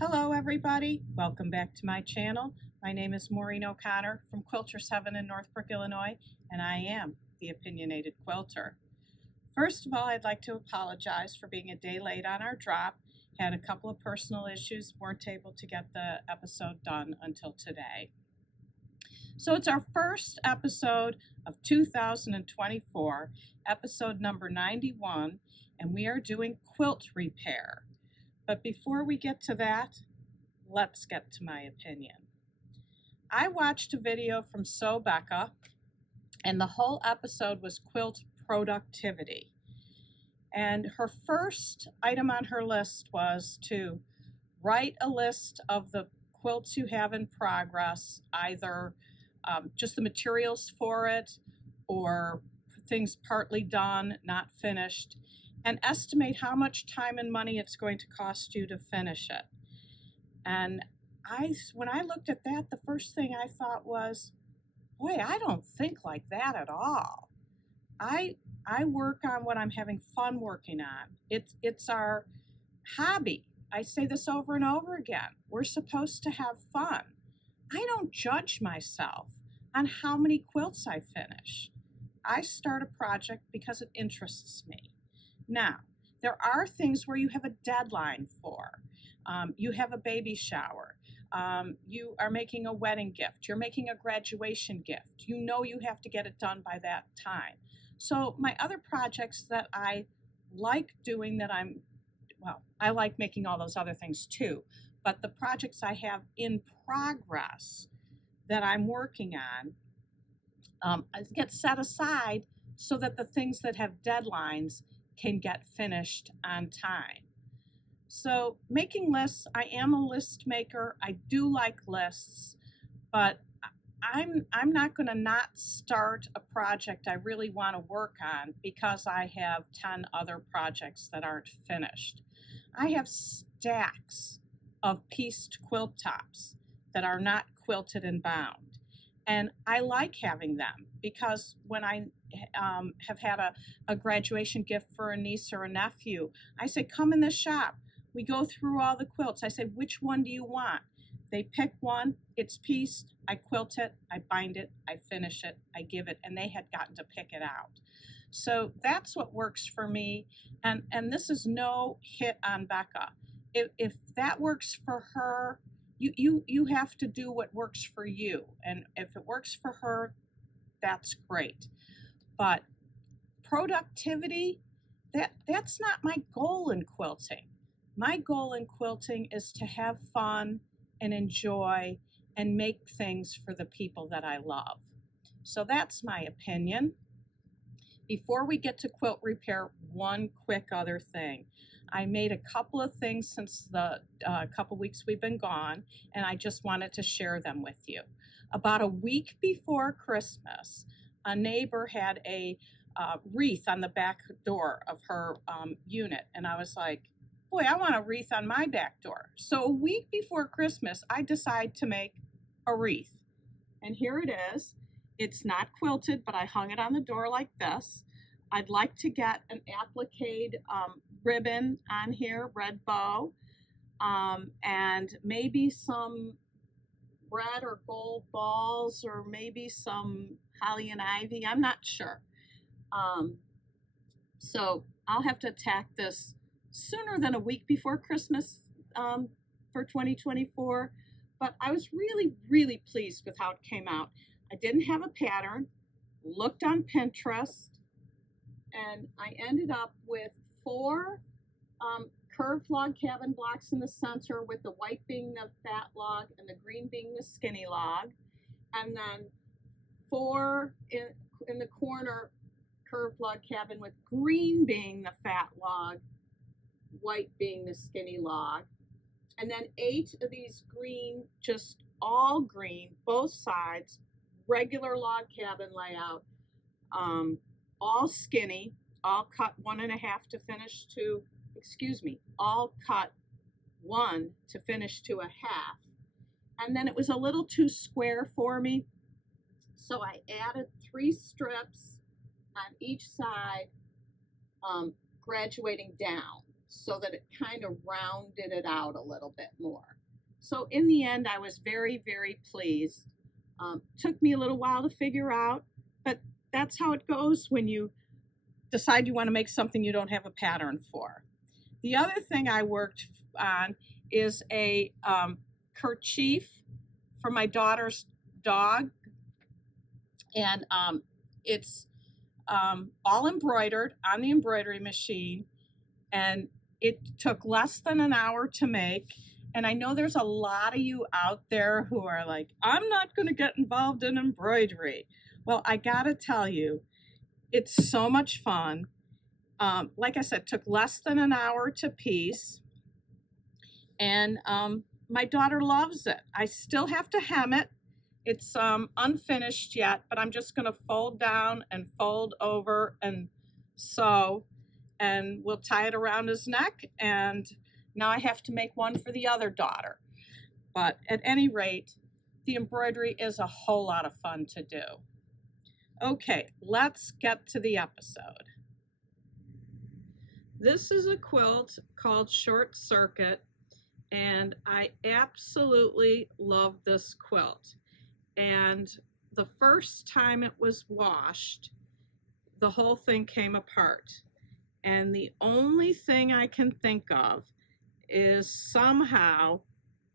Hello everybody, welcome back to my channel. My name is Maureen O'Connor from Quilter 7 in Northbrook, Illinois, and I am the Opinionated Quilter. First of all, I'd like to apologize for being a day late on our drop. Had a couple of personal issues, weren't able to get the episode done until today. So it's our first episode of 2024, episode number 91, and we are doing quilt repair. But before we get to that, let's get to my opinion. I watched a video from Becca, and the whole episode was quilt productivity. And her first item on her list was to write a list of the quilts you have in progress, either just the materials for it or things partly done, not finished, and estimate how much time and money it's going to cost you to finish it. And when I looked at that, the first thing I thought was, boy, I don't think like that at all. I work on what I'm having fun working on. It's our hobby. I say this over and over again. We're supposed to have fun. I don't judge myself on how many quilts I finish. I start a project because it interests me. Now, there are things where you have a deadline for. You have a baby shower. You are making a wedding gift. You're making a graduation gift. You know you have to get it done by that time. So my other projects that I like doing I like making all those other things too. But the projects I have in progress that I'm working on get set aside so that the things that have deadlines can get finished on time. So making lists, I am a list maker. I do like lists, but I'm not going to not start a project I really want to work on because I have 10 other projects that aren't finished. I have stacks of pieced quilt tops that are not quilted and bound. And I like having them because when I have had a graduation gift for a niece or a nephew, I say, come in the shop. We go through all the quilts. I say, which one do you want? They pick one, it's pieced, I quilt it, I bind it, I finish it, I give it, and they had gotten to pick it out. So that's what works for me, and this is no hit on Becca. If that works for her, you have to do what works for you, and if it works for her, that's great. But productivity, that's not my goal in quilting. My goal in quilting is to have fun and enjoy and make things for the people that I love. So that's my opinion. Before we get to quilt repair, one quick other thing. I made a couple of things since the couple weeks we've been gone, and I just wanted to share them with you. About a week before Christmas, a neighbor had a wreath on the back door of her unit, and I was like, boy, I want a wreath on my back door. So a week before Christmas, I decide to make a wreath. And here it is. It's not quilted, but I hung it on the door like this. I'd like to get an applique ribbon on here, red bow, and maybe some red or gold balls, or maybe some holly and ivy. I'm not sure. So I'll have to attack this sooner than a week before Christmas for 2024. But I was really, really pleased with how it came out. I didn't have a pattern, looked on Pinterest, and I ended up with 4 curved log cabin blocks in the center, with the white being the fat log and the green being the skinny log, and then 4 in the corner curved log cabin with green being the fat log, white being the skinny log, and then 8 of these green, just all green, both sides, regular log cabin layout, all skinny, all cut 1.5 to finish to, all cut 1 to finish to 1/2. And then it was a little too square for me, so I added 3 strips on each side, graduating down. so that it kind of rounded it out a little bit more. So in the end, I was very, very pleased. Took me a little while to figure out, but that's how it goes when you decide you want to make something you don't have a pattern for. The other thing I worked on is a kerchief for my daughter's dog, and it's all embroidered on the embroidery machine, and it took less than an hour to make. And I know there's a lot of you out there who are like, I'm not going to get involved in embroidery. Well, I gotta tell you, it's so much fun. Like I said, took less than an hour to piece, and my daughter loves it. I still have to hem it. It's unfinished yet, but I'm just going to fold down and fold over and sew, and we'll tie it around his neck. And now I have to make one for the other daughter. But at any rate, the embroidery is a whole lot of fun to do. Okay, let's get to the episode. This is a quilt called Short Circuit, and I absolutely love this quilt. And the first time it was washed, the whole thing came apart. And the only thing I can think of is somehow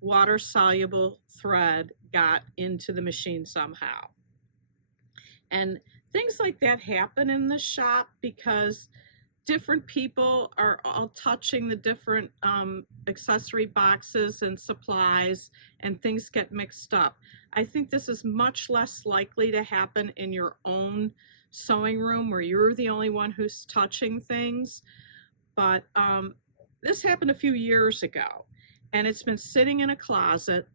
water-soluble thread got into the machine somehow. And things like that happen in the shop because different people are all touching the different accessory boxes and supplies, and things get mixed up. I think this is much less likely to happen in your own sewing room where you're the only one who's touching things. But this happened a few years ago, and it's been sitting in a closet,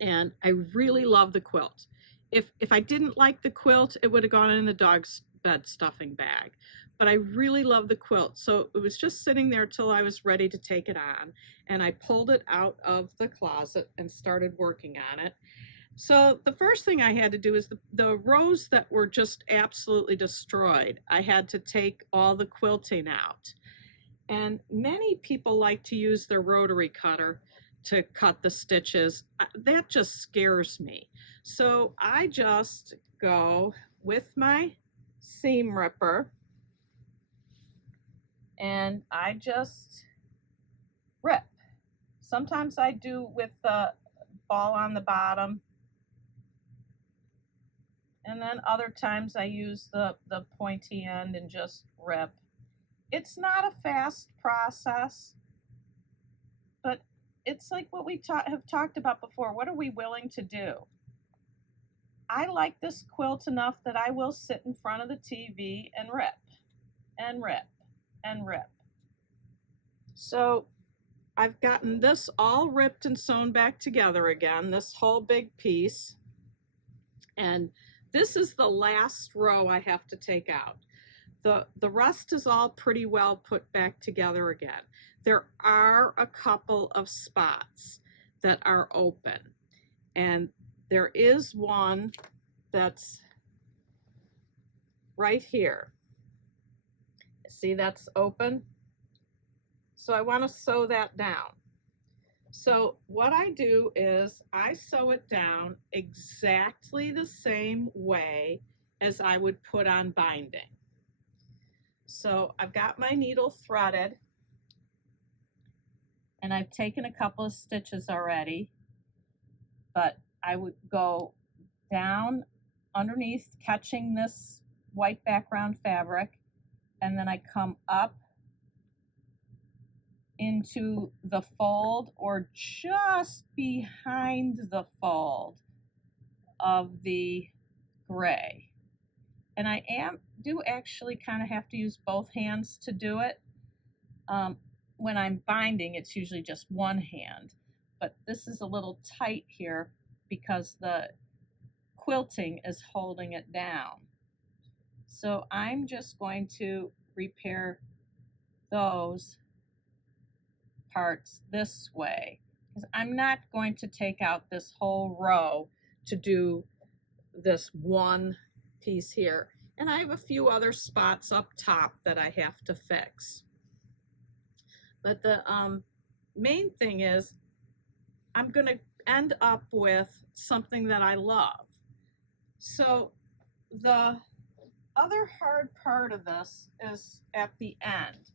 and I really love the quilt. If I didn't like the quilt, it would have gone in the dog's bed stuffing bag. But I really love the quilt. So it was just sitting there till I was ready to take it on. And I pulled it out of the closet and started working on it. So the first thing I had to do is the rows that were just absolutely destroyed, I had to take all the quilting out. And many people like to use their rotary cutter to cut the stitches. That just scares me. So I just go with my seam ripper, and I just rip. Sometimes I do with the ball on the bottom, and then other times I use the pointy end and just rip. It's not a fast process, but it's like what we have talked about before. What are we willing to do? I like this quilt enough that I will sit in front of the TV and rip and rip and rip. So I've gotten this all ripped and sewn back together again, this whole big piece. And this is the last row I have to take out. The rest is all pretty well put back together again. There are a couple of spots that are open, and there is one that's right here. See, that's open. So I want to sew that down. So what I do is I sew it down exactly the same way as I would put on binding. So I've got my needle threaded, and I've taken a couple of stitches already, but I would go down underneath, catching this white background fabric, and then I come up into the fold or just behind the fold of the gray. And I do actually kind of have to use both hands to do it. When I'm binding, it's usually just one hand, but this is a little tight here because the quilting is holding it down. So I'm just going to repair those parts this way, because I'm not going to take out this whole row to do this one piece here. And I have a few other spots up top that I have to fix. But the main thing is I'm going to end up with something that I love. So the other hard part of this is at the end.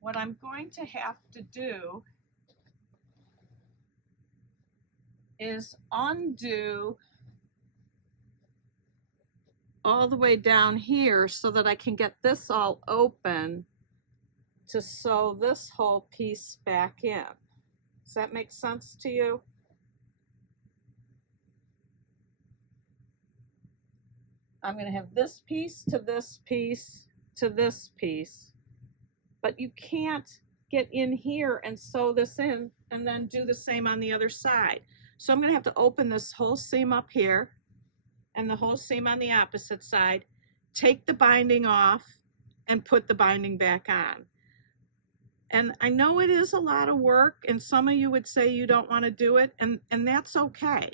What I'm going to have to do is undo all the way down here so that I can get this all open to sew this whole piece back in. Does that make sense to you? I'm going to have this piece to this piece to this piece, but you can't get in here and sew this in and then do the same on the other side. So I'm going to have to open this whole seam up here and the whole seam on the opposite side, take the binding off and put the binding back on. And I know it is a lot of work, and some of you would say you don't want to do it, and that's okay.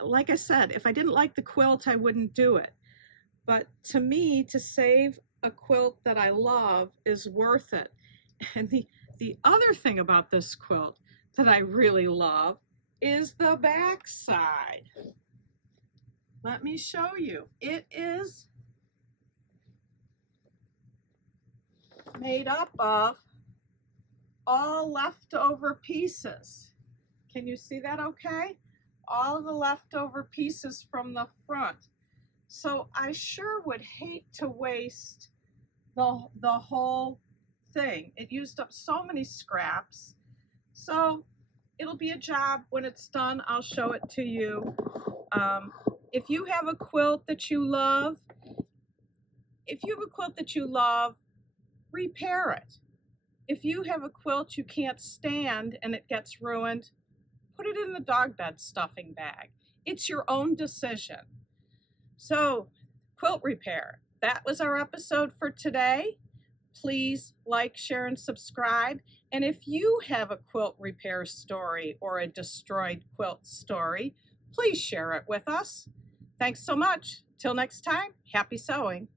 Like I said, if I didn't like the quilt, I wouldn't do it. But to me, to save a quilt that I love is worth it. And the other thing about this quilt that I really love is the back side. Let me show you. It is made up of all leftover pieces. Can you see that okay? All the leftover pieces from the front. So I sure would hate to waste the whole thing. It used up so many scraps. So it'll be a job when it's done. I'll show it to you. If you have a quilt that you love, repair it. If you have a quilt you can't stand and it gets ruined, put it in the dog bed stuffing bag. It's your own decision. So, quilt repair. That was our episode for today. Please like, share, and subscribe. And if you have a quilt repair story or a destroyed quilt story, please share it with us. Thanks so much. Till next time, happy sewing.